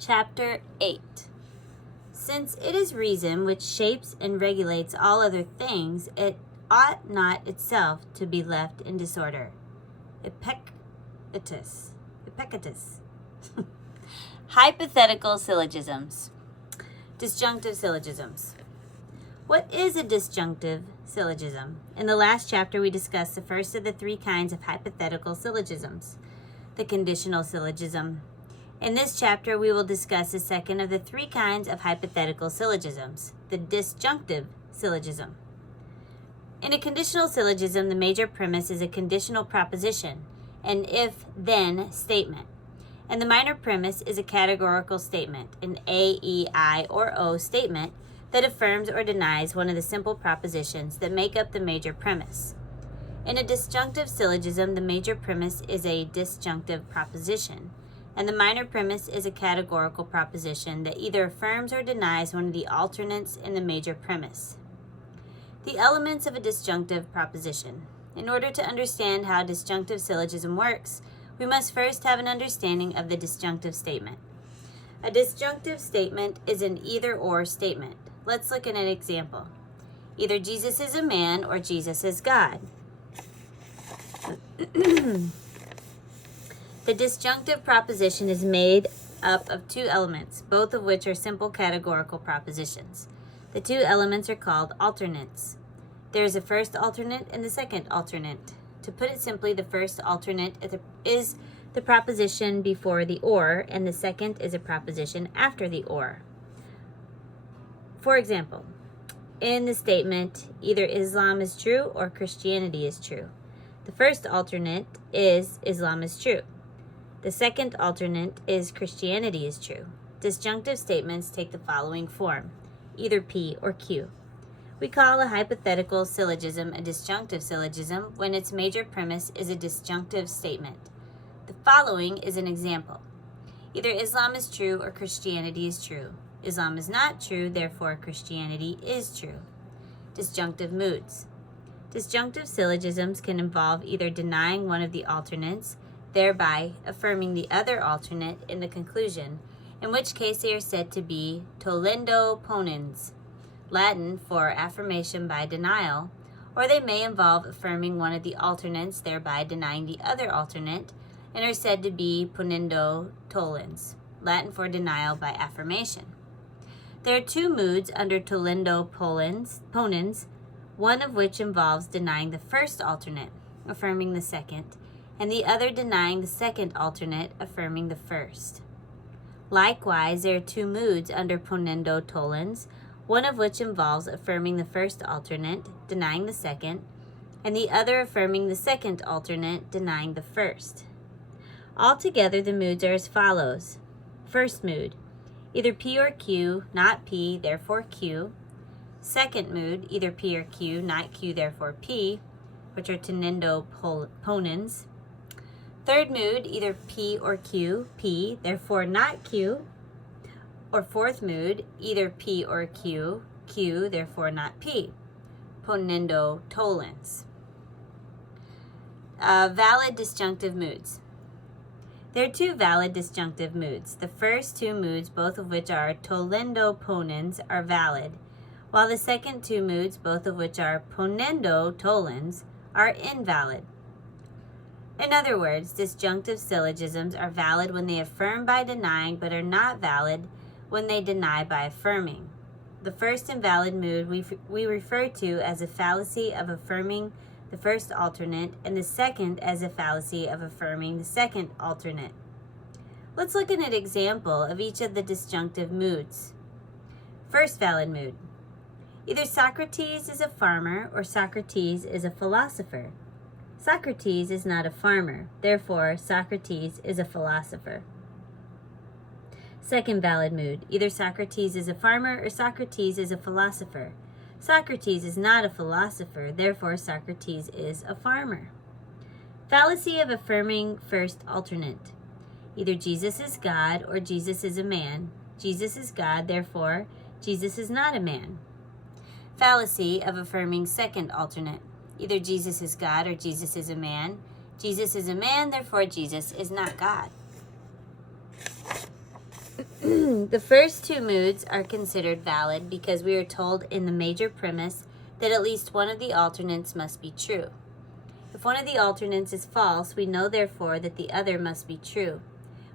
Chapter 8. Since it is reason which shapes and regulates all other things, it ought not itself to be left in disorder. Epictetus. Hypothetical syllogisms. Disjunctive syllogisms. What is a disjunctive syllogism? In the last chapter, we discussed the first of the three kinds of hypothetical syllogisms, the conditional syllogism. In this chapter, we will discuss the second of the three kinds of hypothetical syllogisms, the disjunctive syllogism. In a conditional syllogism, the major premise is a conditional proposition, an if-then statement. And the minor premise is a categorical statement, an A, E, I, or O statement that affirms or denies one of the simple propositions that make up the major premise. In a disjunctive syllogism, the major premise is a disjunctive proposition, and the minor premise is a categorical proposition that either affirms or denies one of the alternates in the major premise. The elements of a disjunctive proposition. In order to understand how disjunctive syllogism works, we must first have an understanding of the disjunctive statement. A disjunctive statement is an either-or statement. Let's look at an example. Either Jesus is a man or Jesus is God. The disjunctive proposition is made up of two elements, both of which are simple categorical propositions. The two elements are called alternates. There is a first alternate and the second alternate. To put it simply, the first alternate is the proposition before the or, and the second is a proposition after the or. For example, in the statement, either Islam is true or Christianity is true. The first alternate is Islam is true. The second alternate is Christianity is true. Disjunctive statements take the following form, either P or Q. We call a hypothetical syllogism a disjunctive syllogism when its major premise is a disjunctive statement. The following is an example. Either Islam is true or Christianity is true. Islam is not true, therefore Christianity is true. Disjunctive moods. Disjunctive syllogisms can involve either denying one of the alternates, thereby affirming the other alternate in the conclusion, in which case they are said to be tollendo ponens, Latin for affirmation by denial, or they may involve affirming one of the alternates, thereby denying the other alternate, and are said to be ponendo tollens, Latin for denial by affirmation. There are two moods under tollendo ponens, one of which involves denying the first alternate, affirming the second, and the other denying the second alternate, affirming the first. Likewise, there are two moods under ponendo tollens, one of which involves affirming the first alternate, denying the second, and the other affirming the second alternate, denying the first. Altogether, the moods are as follows. First mood, either P or Q, not P, therefore Q. Second mood, either P or Q, not Q, therefore P, which are tollendo ponens. Third mood, either P or Q, P, therefore not Q. Or fourth mood, either P or Q, Q, therefore not P. Ponendo tollens. Valid disjunctive moods. There are two valid disjunctive moods. The first two moods, both of which are tollendo ponens, are valid, while the second two moods, both of which are ponendo tollens, are invalid. In other words, disjunctive syllogisms are valid when they affirm by denying, but are not valid when they deny by affirming. The first invalid mood we refer to as a fallacy of affirming the first alternate, and the second as a fallacy of affirming the second alternate. Let's look at an example of each of the disjunctive moods. First valid mood. Either Socrates is a farmer or Socrates is a philosopher. Socrates is not a farmer, therefore Socrates is a philosopher. Second valid mood. Either Socrates is a farmer or Socrates is a philosopher. Socrates is not a philosopher, therefore Socrates is a farmer. Fallacy of affirming first alternate. Either Jesus is God or Jesus is a man. Jesus is God, therefore Jesus is not a man. Fallacy of affirming second alternate. Either Jesus is God or Jesus is a man. Jesus is a man, therefore Jesus is not God. The first two moods are considered valid because we are told in the major premise that at least one of the alternates must be true. If one of the alternates is false, we know therefore that the other must be true.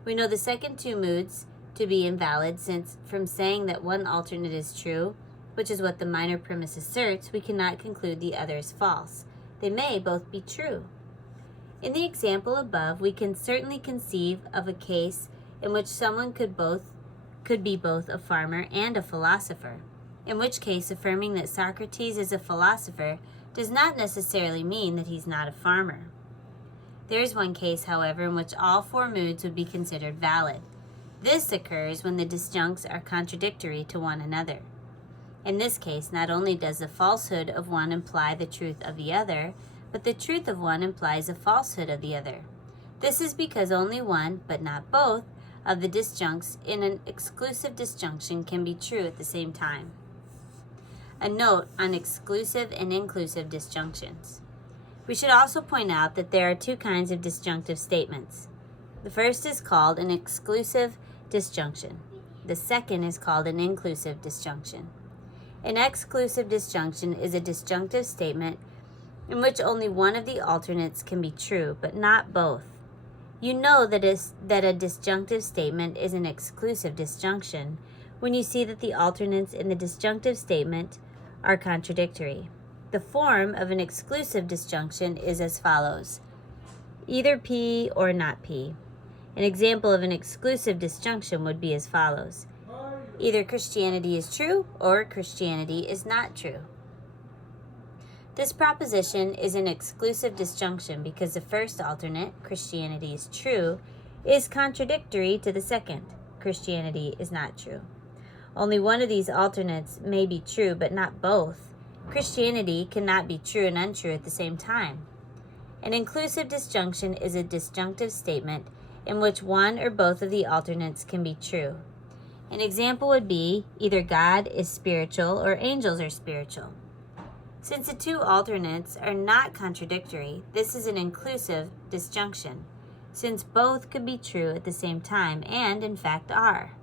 We know the second two moods to be invalid since from saying that one alternate is true, which is what the minor premise asserts, we cannot conclude the other is false. They may both be true. In the example above, we can certainly conceive of a case in which someone could be both a farmer and a philosopher, in which case affirming that Socrates is a philosopher does not necessarily mean that he's not a farmer. There is one case, however, in which all four moods would be considered valid. This occurs when the disjuncts are contradictory to one another. In this case, not only does the falsehood of one imply the truth of the other, but the truth of one implies the falsehood of the other. This is because only one, but not both, of the disjuncts in an exclusive disjunction can be true at the same time. A note on exclusive and inclusive disjunctions. We should also point out that there are two kinds of disjunctive statements. The first is called an exclusive disjunction. The second is called an inclusive disjunction. An exclusive disjunction is a disjunctive statement in which only one of the alternates can be true, but not both. You know that a disjunctive statement is an exclusive disjunction when you see that the alternates in the disjunctive statement are contradictory. The form of an exclusive disjunction is as follows: either P or not P. An example of an exclusive disjunction would be as follows: either Christianity is true or Christianity is not true. This proposition is an exclusive disjunction because the first alternate, Christianity is true, is contradictory to the second, Christianity is not true. Only one of these alternates may be true, but not both. Christianity cannot be true and untrue at the same time. An inclusive disjunction is a disjunctive statement in which one or both of the alternates can be true. An example would be either God is spiritual or angels are spiritual. Since the two alternates are not contradictory, this is an inclusive disjunction, since both could be true at the same time and, in fact, are.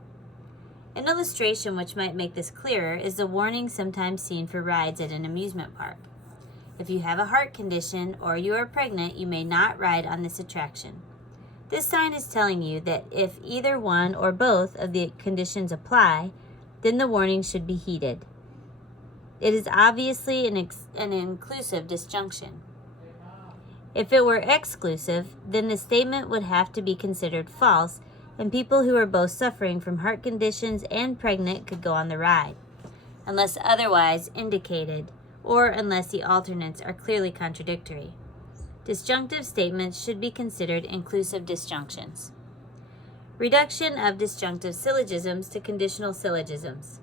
An illustration which might make this clearer is the warning sometimes seen for rides at an amusement park. If you have a heart condition or you are pregnant, you may not ride on this attraction. This sign is telling you that if either one or both of the conditions apply, then the warning should be heeded. It is obviously an inclusive disjunction. If it were exclusive, then the statement would have to be considered false, and people who are both suffering from heart conditions and pregnant could go on the ride, unless otherwise indicated, or unless the alternates are clearly contradictory. Disjunctive statements should be considered inclusive disjunctions. Reduction of disjunctive syllogisms to conditional syllogisms.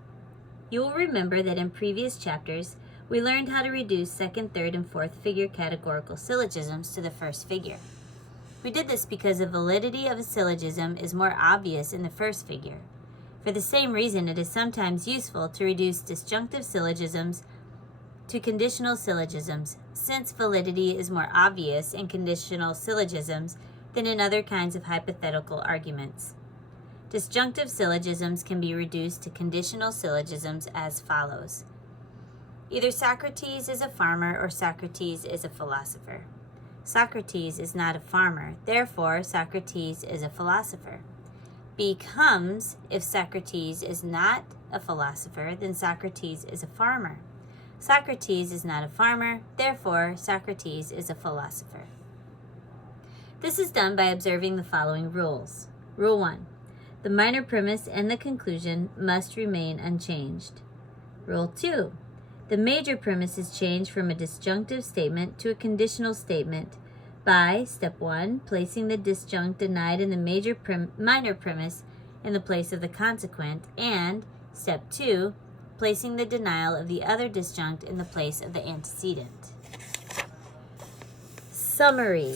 You will remember that in previous chapters, we learned how to reduce second, third, and fourth figure categorical syllogisms to the first figure. We did this because the validity of a syllogism is more obvious in the first figure. For the same reason, it is sometimes useful to reduce disjunctive syllogisms to conditional syllogisms, since validity is more obvious in conditional syllogisms than in other kinds of hypothetical arguments. Disjunctive syllogisms can be reduced to conditional syllogisms as follows. Either Socrates is a farmer or Socrates is a philosopher. Socrates is not a farmer, therefore Socrates is a philosopher. Becomes, if Socrates is not a philosopher, then Socrates is a farmer. Socrates is not a farmer, therefore Socrates is a philosopher. This is done by observing the following rules. Rule 1. The minor premise and the conclusion must remain unchanged. Rule 2. The major premise is changed from a disjunctive statement to a conditional statement by, step 1, placing the disjunct denied in the minor premise in the place of the consequent, and, step 2, placing the denial of the other disjunct in the place of the antecedent. Summary.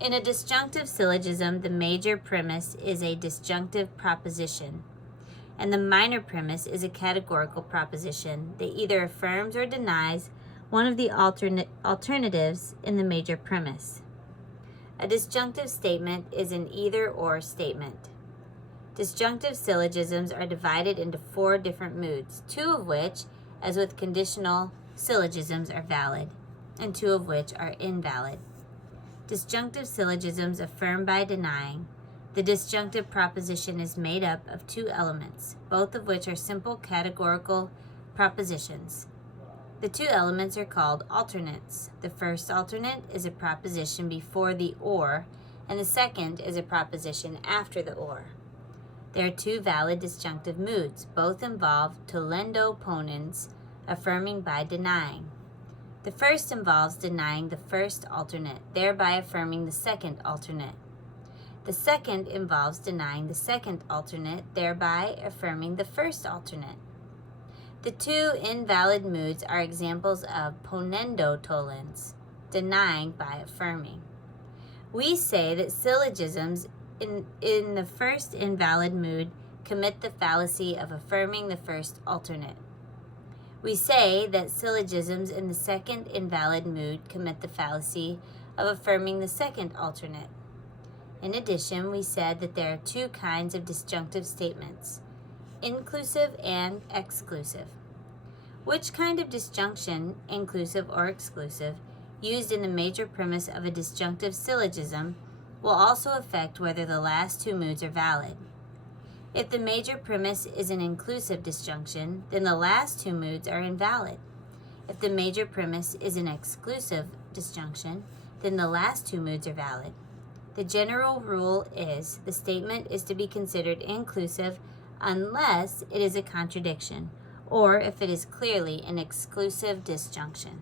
In a disjunctive syllogism, the major premise is a disjunctive proposition, and the minor premise is a categorical proposition that either affirms or denies one of the alternatives in the major premise. A disjunctive statement is an either-or statement. Disjunctive syllogisms are divided into 4 different moods, 2 of which, as with conditional syllogisms, are valid, and 2 of which are invalid. Disjunctive syllogisms affirm by denying. The disjunctive proposition is made up of 2 elements, both of which are simple categorical propositions. The 2 elements are called alternates. The first alternate is a proposition before the or, and the second is a proposition after the or. There are 2 valid disjunctive moods. Both involve tollendo ponens, affirming by denying. The first involves denying the first alternate, thereby affirming the second alternate. The second involves denying the second alternate, thereby affirming the first alternate. The 2 invalid moods are examples of ponendo tollens, denying by affirming. We say that syllogisms in the first invalid mood commit the fallacy of affirming the first alternate. We say that syllogisms in the second invalid mood commit the fallacy of affirming the second alternate. In addition, we said that there are 2 kinds of disjunctive statements, inclusive and exclusive. Which kind of disjunction, inclusive or exclusive, used in the major premise of a disjunctive syllogism will also affect whether the last 2 moods are valid. If the major premise is an inclusive disjunction, then the last 2 moods are invalid. If the major premise is an exclusive disjunction, then the last 2 moods are valid. The general rule is the statement is to be considered inclusive unless it is a contradiction, or if it is clearly an exclusive disjunction.